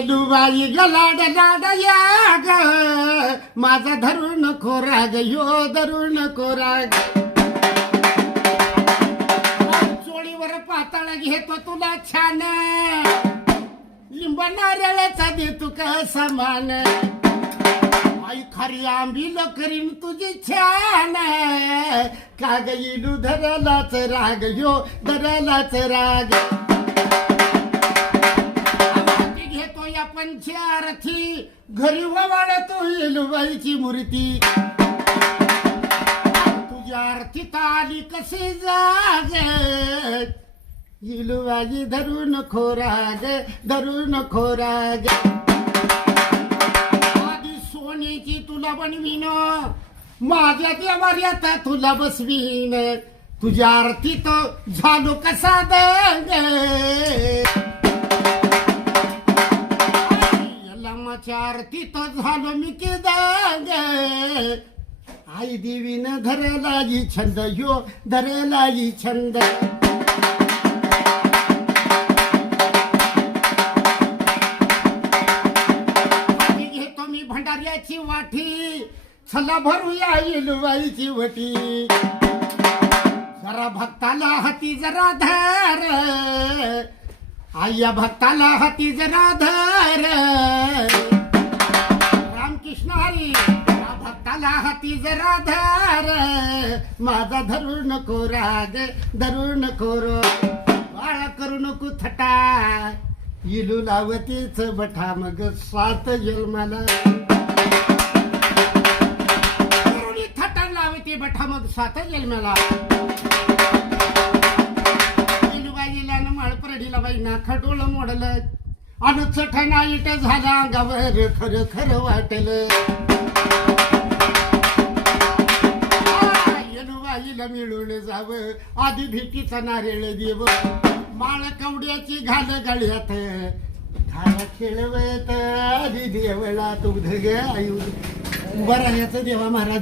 दुबाई गलाड लाड या ग माझा धरून नको राग यो धरून नको राग. चोळीवर पाताळ घेतो तुला छान. लिंब नारळाचा दे का समान. आई खरी आंबी करीन तुझी छान. काग इलू धरलाच राग यो धरलाच राग. पंची या घरी वाढतो येलुबाईची मूर्ती. तुझ्या आरती आली कशी जाग? येलुबाई धरून खोराग धरून खोराग. आधी सोन्याची तुला बनवीन माझ्या देवाऱ्यात तुला बसवीन. तुझ्या आरतीत झालो कसा दंग? लमाच्या आरतीत झालो मी की दंग आई देवीनं धरला ही छंद यो धरला ही छंद. आधी घेतो मी भंडाऱ्याची वाटी भरू भरूया येलुबाईची वटी. जरा भक्ताला हाती जरा धर. आय्या भक्ताला हाती जरा धर रामकृष्ण हरी या भक्ताला हाती जरा धर माझा धरू नको राग धरू नको रो बाळा करू नको थटा. इलू लावतीच बठा मग सात जन्माला थटा लावती बठा मग सात जन्माला ना खडोळ मोडलं. आणि चठणा इट झाला अंगावर खरं खरं वाटल. येलुबाईला मिळून जावं. आधी भीतीचा नारेळ देव. माळ कवड्याची घाल गळ्यात. घाल खेळवत आधी देवळा तुझ गे आयु बरं राहायचं देवा महाराज.